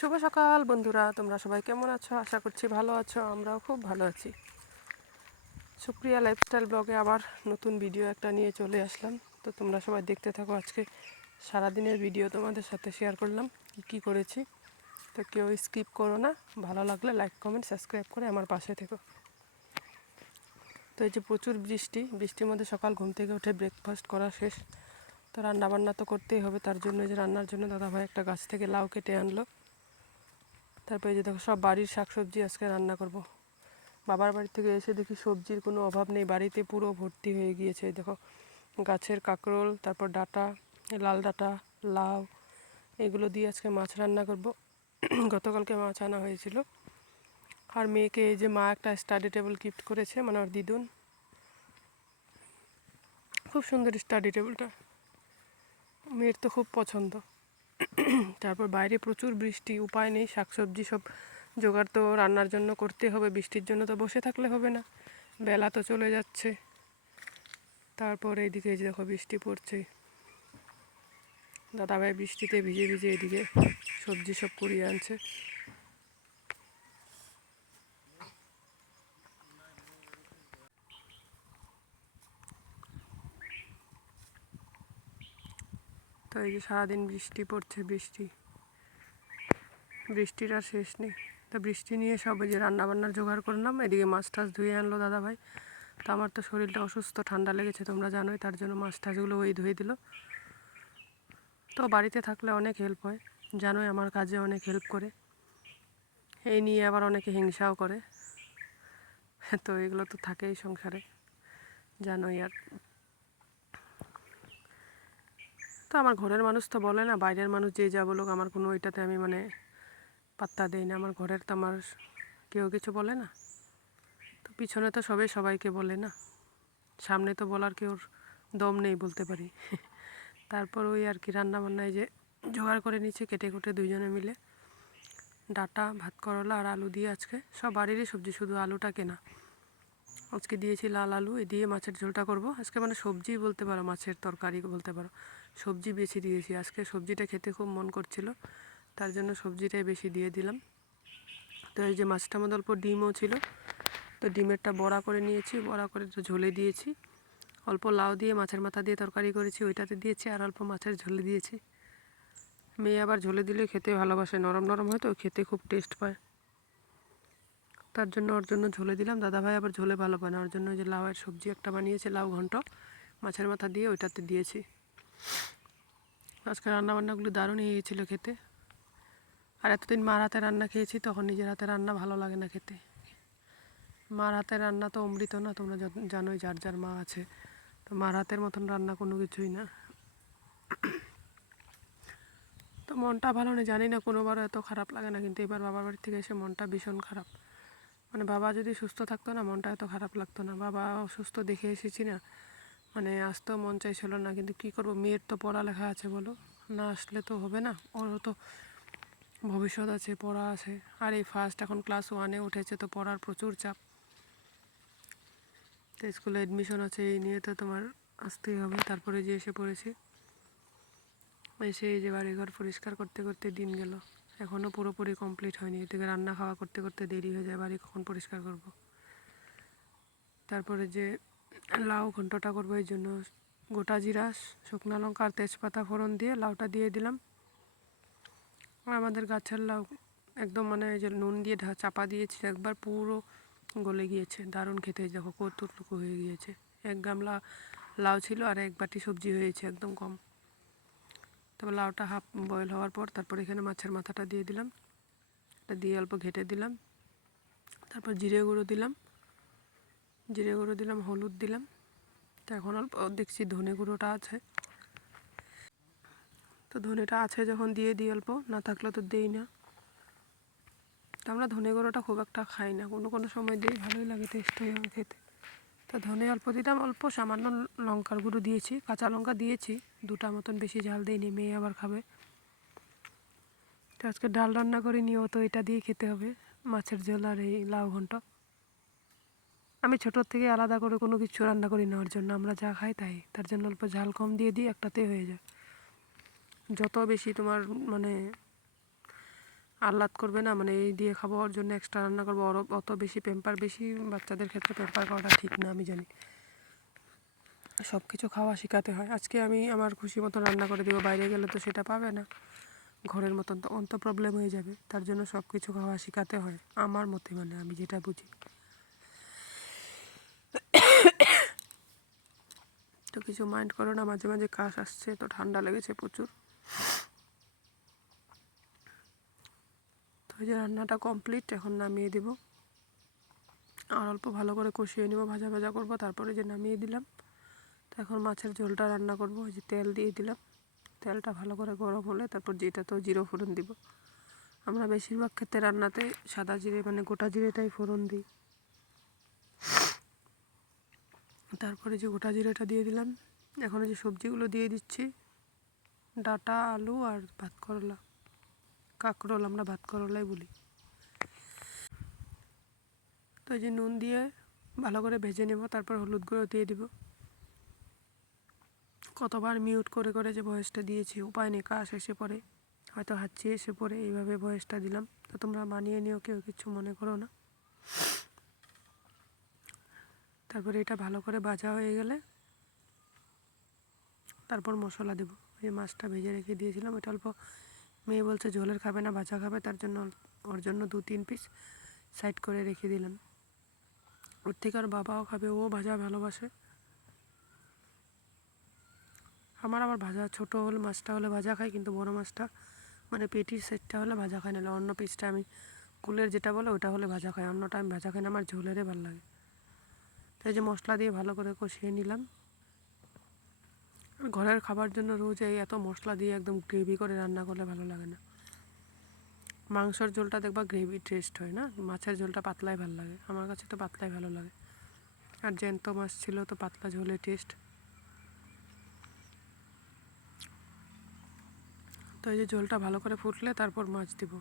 শুভ সকাল বন্ধুরা, তোমরা সবাই কেমন আছো? আশা করছি ভালো আছো। আমরাও খুব ভালো আছি। সুপ্রিয়া লাইফস্টাইল ব্লগে আবার নতুন ভিডিও একটা নিয়ে চলে আসলাম। তো তোমরা সবাই দেখতে থাকো। আজকে সারাদিনের ভিডিও তোমাদের সাথে শেয়ার করলাম কি করেছি। তো কেউ স্কিপ করো না। ভালো লাগলে লাইক কমেন্ট সাবস্ক্রাইব করে আমার পাশে থেকো। তো এই যে প্রচুর বৃষ্টির মধ্যে সকাল ঘুম থেকে উঠে ব্রেকফাস্ট করা শেষ। তো রান্নাবান্না তো করতেই হবে, তার জন্য যে রান্নার জন্য দাদাভাই একটা গাছ থেকে লাউ কেটে আনলো। তারপরে যে দেখো সব বাড়ির শাকসবজি আজকে রান্না করব। বাবার বাড়ি থেকে এসে দেখি সবজির কোনো অভাব নেই, বাড়িতে পুরো ভর্তি হয়ে গিয়েছে। দেখো গাছের কাঁকরোল, তারপর ডাঁটা, লাল ডাঁটা, লাউ, এগুলো দিয়ে আজকে মাছ রান্না করব। গতকালকে মাছ আনা হয়েছিল। আর মেয়েকে এই যে মা একটা স্টাডি টেবিল গিফট করেছে, মানে ওর দিদুন। খুব সুন্দর স্টাডি টেবিলটা, মেয়ের তো খুব পছন্দ। তারপর বাইরে প্রচুর বৃষ্টি, উপায় নেই, শাকসবজি সব জোগাড় তো রান্নার জন্য করতে হবে। বৃষ্টির জন্য তো বসে থাকলে হবে না, বেলা তো চলে যাচ্ছে। তারপর এইদিকে যে দেখো বৃষ্টি পড়ছে, দাদাভাই বৃষ্টিতে ভিজে ভিজে এদিকে সবজি সব কুড়িয়ে আনছে। তো এই যে সারাদিন বৃষ্টি পড়ছে, বৃষ্টির আর শেষ নেই। তো বৃষ্টি নিয়ে সব এই যে রান্নাবান্নার জোগাড় করলাম। এদিকে মাছ টাছ ধুয়ে আনলো দাদাভাই। তো আমার তো শরীরটা অসুস্থ, ঠান্ডা লেগেছে তোমরা জানোই, তার জন্য মাছ টাছগুলো ওই ধুয়ে দিল। তো বাড়িতে থাকলে অনেক হেল্প হয়, জানোই আমার কাজে অনেক হেল্প করে। এই নিয়ে আবার অনেকে হিংসাও করে। তো এগুলো তো থাকেই সংসারে, জানোই। আর তো আমার ঘরের মানুষ তো বলে না, বাইরের মানুষ যে যা বলুক আমার কোনো ওইটাতে আমি মানে পাত্তা দেই না। আমার ঘরের তো আমার কেউ কিছু বলে না। তো পিছনে তো সবাই সবাইকে বলে না, সামনে তো বলার কেউ দম নেই বলতে পারি। তারপর ওই আর কি রান্নাবান্নায় যে জোগাড় করে নিচ্ছে কেটে কুটে দুইজনে মিলে। ডাঁটা, ভাত করলা আর আলু দিয়ে আজকে সব বাড়িরই সবজি, শুধু আলুটা কেনা। আজকে দিয়েছি লাল আলু, এ দিয়ে মাছের ঝোলটা করব আজকে। মানে সবজি বলতে পারো, মাছের তরকারি বলতে পারো, সবজি বেশি দিয়েছি আজকে। সবজিটা খেতে খুব মন করছিল, তার জন্য সবজিটাই বেশি দিয়ে দিলাম। তো এই যে মাছটার মধ্যে অল্প ডিমও ছিল, তো ডিমেরটা বড়া করে নিয়েছি, বড়া করে তো ঝোলে দিয়েছি। অল্প লাউ দিয়ে মাছের মাথা দিয়ে তরকারি করেছি, ওইটাতে দিয়েছি। আর অল্প মাছের ঝোলে দিয়েছি। মেয়ে আবার ঝোলে দিলে খেতে ভালোবাসে, নরম নরম হয় তো খেতে খুব টেস্ট পায়, তার জন্য ওর জন্য ঝোলে দিলাম। দাদাভাই আবার ঝোলে ভালো পায় না, ওর জন্য যে লাউয়ের সবজি একটা বানিয়েছে, লাউ ঘন্ট মাছের মাথা দিয়ে, ওইটাতে দিয়েছি। আজকে রান্নাবান্নাগুলো দারুণই হয়েছিল খেতে। আর এতদিন মার হাতে রান্না খেয়েছি, তখন নিজের হাতে রান্না ভালো লাগে না খেতে। মার হাতের রান্না তো অমৃত না, তোমরা জানোই, যার যার মা আছে। তো মার হাতের মতন রান্না কোনো কিছুই না। তো মনটা ভালো নেই, জানি না, কোনোবারও এত খারাপ লাগে না, কিন্তু এবার বাবার বাড়ি থেকে এসে মনটা ভীষণ খারাপ। মানে বাবা যদি সুস্থ থাকতো না, মনটা এত খারাপ লাগতো না। বাবা অসুস্থ দেখে এসেছি না, মানে আসতেও মন চাইছিল না। কিন্তু কী করবো, মেয়ের তো পড়ালেখা আছে বলো, না আসলে তো হবে না। ওরও তো ভবিষ্যৎ আছে, পড়া আছে। আর এই ফার্স্ট এখন ক্লাস 1-এ উঠেছে, তো পড়ার প্রচুর চাপ। তো স্কুলে অ্যাডমিশন আছে, এই নিয়ে তো তোমার আসতেই হবে। তারপরে যে এসে পড়েছি, এসে এই যে বাড়িঘর পরিষ্কার করতে করতে দিন গেল, এখনও পুরোপুরি কমপ্লিট হয়নি। এদিকে রান্না খাওয়া করতে করতে দেরি হয়ে যায়, বাড়ি কখন পরিষ্কার করব। তারপরে যে লাউ ঘন্টটা করবো, এই জন্য গোটা জিরা, শুকনো লঙ্কা আর তেজপাতা ফোড়ন দিয়ে লাউটা দিয়ে দিলাম। আমাদের গাছের লাউ একদম মানে যে নুন দিয়ে চাপা দিয়েছি একবার, পুরো গলে গিয়েছে, দারুণ খেতে। দেখো কতটুকু হয়ে গিয়েছে, 1 গামলা লাউ ছিল আর 1 বাটি সবজি হয়েছে, একদম কম। তারপর লাউটা হাফ বয়েল হওয়ার পর তারপর এখানে মাছের মাথাটা দিয়ে দিলাম, এটা দিয়ে অল্প ঘেটে দিলাম। তারপর জিরে গুঁড়ো দিলাম, হলুদ দিলাম। তো এখন অল্প দেখছি ধনে গুঁড়োটা আছে, তো ধনেটা আছে যখন দিয়ে দিই অল্প, না থাকলে তো দেই না। তো আমরা ধনে গুঁড়োটা খুব একটা খাই না, কোনো কোনো সময় দিই, ভালোই লাগে, টেস্ট হয়ে হবে খেতে। তো ধনে অল্প দিলাম, অল্প সামান্য লঙ্কার গুঁড়ো দিয়েছি, কাঁচা লঙ্কা দিয়েছি 2টা মতন, বেশি ঝাল দিইনি, মেয়ে আবার খাবে। তো আজকে ডাল রান্না করে নিয়েও তো এটা দিয়ে খেতে হবে, মাছের ঝোল আর এই লাউ ঘন্ট। আমি ছোটোর থেকে আলাদা করে কোনো কিছু রান্না করি না ওর জন্য, আমরা যা খাই তাই, তার জন্য অল্প ঝাল কম দিয়ে দিই, একটাতেই হয়ে যায়। যত বেশি তোমার মানে আহ্লাদ করবে না, মানে এই দিয়ে খাবো, ওর জন্য এক্সট্রা রান্না করবো, ওর অত বেশি প্যাম্পার, বেশি বাচ্চাদের ক্ষেত্রে প্যাম্পার করাটা ঠিক না, আমি জানি। সব কিছু খাওয়া শেখাতে হয়। আজকে আমি আমার খুশি মতন রান্না করে দেবো, বাইরে গেলে তো সেটা পাবে না, ঘরের মতন তখন তো প্রবলেম হয়ে যাবে। তার জন্য সব কিছু খাওয়া শেখাতে হয় আমার মতে, মানে আমি যেটা বুঝি। তো কিছু মাইন্ড করো না, মাঝে মাঝে কাশ আসছে, তো ঠান্ডা লেগেছে প্রচুর। তো এই যে রান্নাটা কমপ্লিট, এখন নামিয়ে দেব। আর অল্প ভালো করে কষিয়ে নেবো, ভাজা ভাজা করবো, তারপরে যে নামিয়ে দিলাম। তো এখন মাছের ঝোলটা রান্না করবো। ওই যে তেল দিয়ে দিলাম, তেলটা ভালো করে গরম হলে তারপর যেটা তো জিরো ফোড়ন দিব। আমরা বেশিরভাগ ক্ষেত্রে রান্নাতে সাদা জিরে, মানে গোটা জিরেটাই ফোড়ন দিই। তারপরে যে গোটা জিরেটা দিয়ে দিলাম। এখন যে সবজিগুলো দিয়ে দিচ্ছি, ডাঁটা, আলু আর ভাত করলা, কাঁকরোল, আমরা ভাত করলাই বলি। তো এই যে নুন দিয়ে ভালো করে ভেজে নেব, তারপর হলুদ গুঁড়ো দিয়ে দিব। কতবার মিউট করে করে যে ভয়েসটা দিয়েছি, উপায় নেই, কাশ এসে পড়ে, হয়তো হাঁচি এসে পড়ে, এইভাবে ভয়েসটা দিলাম। তো তোমরা মানিয়ে নিও, কেউ কিছু মনে করো না। তারপরে এটা ভালো করে ভাজা হয়ে গেলে তারপর মশলা দেবো। এই মাছটা ভেজে রেখে দিয়েছিলাম, ওটা অল্প, মেয়ে বলছে ঝোলের খাবে না, ভাজা খাবে, তার জন্য ওর জন্য 2-3 পিস সাইড করে রেখে দিলাম। ওর থেকে আর বাবাও খাবে, ও ভাজা ভালোবাসে। আমার আবার ভাজা ছোটো হলে, মাছটা হলে ভাজা খাই, কিন্তু বড়ো মাছটা মানে পেটির সেটটা হলে ভাজা খাই, না অন্য পিসটা আমি কুলের যেটা বলে ওটা হলে ভাজা খাই, অন্যটা আমি ভাজা খাই না, আমার ঝোলেরই ভালো লাগে। তাই যে মশলা দিয়ে ভালো করে কষিয়ে নিলাম। ঘরের খাবার জন্য রোজ এই এত মশলা দিয়ে একদম গ্রেভি করে রান্না করলে ভালো লাগে না। মাংসর ঝোলটা দেখবা গ্রেভি টেস্ট হয় না, মাছের ঝোলটা পাতলাই ভালো লাগে, আমার কাছে তো পাতলাই ভালো লাগে। আর জ্যান্ত মাছ ছিল তো পাতলা ঝোলে টেস্ট। তো এই যে ঝোলটা ভালো করে ফুটলে তারপর মাছ দিব।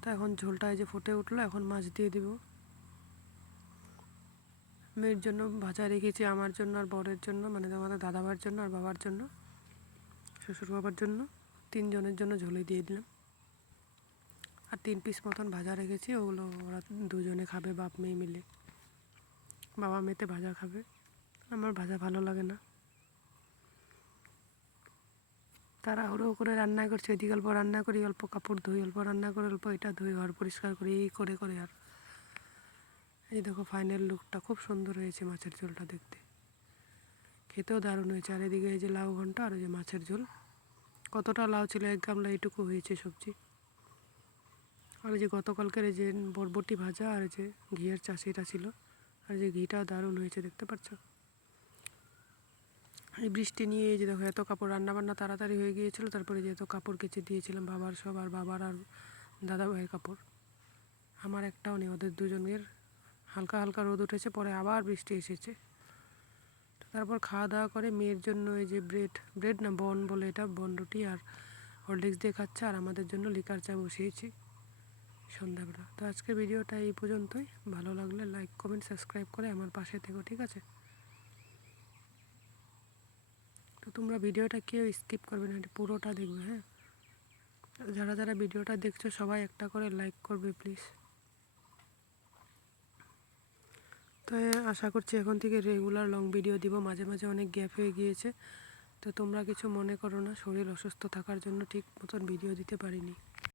তো এখন ঝোলটা এই যে ফুটে উঠলো, এখন মাছ দিয়ে দিব। মেয়ের জন্য ভাজা রেখেছি, আমার জন্য আর বরের জন্য, মানে আমাদের দাদাবার জন্য আর বাবার জন্য, শ্বশুর বাবার জন্য, 3 জনের জন্য ঝোলে দিয়ে দিলাম। আর 3 পিস মতন ভাজা রেখেছি, ওগুলো ওরা 2 জনে খাবে, বাপ মেয়ে মিলে। বাবা মেয়েতে ভাজা খাবে, আমার ভাজা ভালো লাগে না। তাড়াহুড়ো করে রান্না করছে, এদিকে অল্প রান্না করি, অল্প কাপড় ধুই, অল্প রান্না করে অল্প এটা ধুই, ঘর পরিষ্কার করি, এই করে করে। আর এই দেখো ফাইনাল লুকটা খুব সুন্দর হয়েছে মাছের ঝোলটা দেখতে, খেতেও দারুণ হয়েছে। আর এদিকে এই যে লাউ ঘন্টা আর ওই যে মাছের ঝোল, কতটা লাউ ছিল, 1 গামলা এইটুকু হয়েছে সবজি। আর এই যে গতকালকের এই যে বরবটি ভাজা আর যে ঘিয়ের চাষিটা ছিল, আর যে ঘিটাও দারুণ হয়েছে, দেখতে পাচ্ছ। এই বৃষ্টি নিয়ে এই যে দেখো এত কাপড়, রান্নাবান্না তাড়াতাড়ি হয়ে গিয়েছিলো, তারপরে যে এত কাপড় কেচে দিয়েছিলাম বাবার সব, আর বাবার আর দাদা ভাইয়ের কাপড়, আমার একটাও নেই, ওদের 2 জনের। হালকা হালকা রোদ উঠেছে, পরে আবার বৃষ্টি এসেছে। তারপর খাওয়া দাওয়া করে মেয়ের জন্য এই যে ব্রেড না বন বলে এটা, বন রুটি আর হরলিক্স দিয়ে খাচ্ছে, আর আমাদের জন্য লিকার চা বসিয়েছি সন্ধ্যাবেলা। তো আজকের ভিডিওটা এই পর্যন্তই, ভালো লাগলে লাইক কমেন্ট সাবস্ক্রাইব করে আমার পাশে থেকো, ঠিক আছে? তো তোমরা ভিডিওটা কেউ স্কিপ করবে না, এটা পুরোটা দেখবে, হ্যাঁ? যারা যারা ভিডিওটা দেখছো সবাই একটা করে লাইক করবে প্লিজ। তো আশা করছি এখন থেকে রেগুলার লং ভিডিও দিব, মাঝে মাঝে অনেক গ্যাপ হয়ে গিয়েছে, তো তোমরা কিছু মনে করো না, শরীর অসুস্থ থাকার জন্য ঠিক মতন ভিডিও দিতে পারিনি।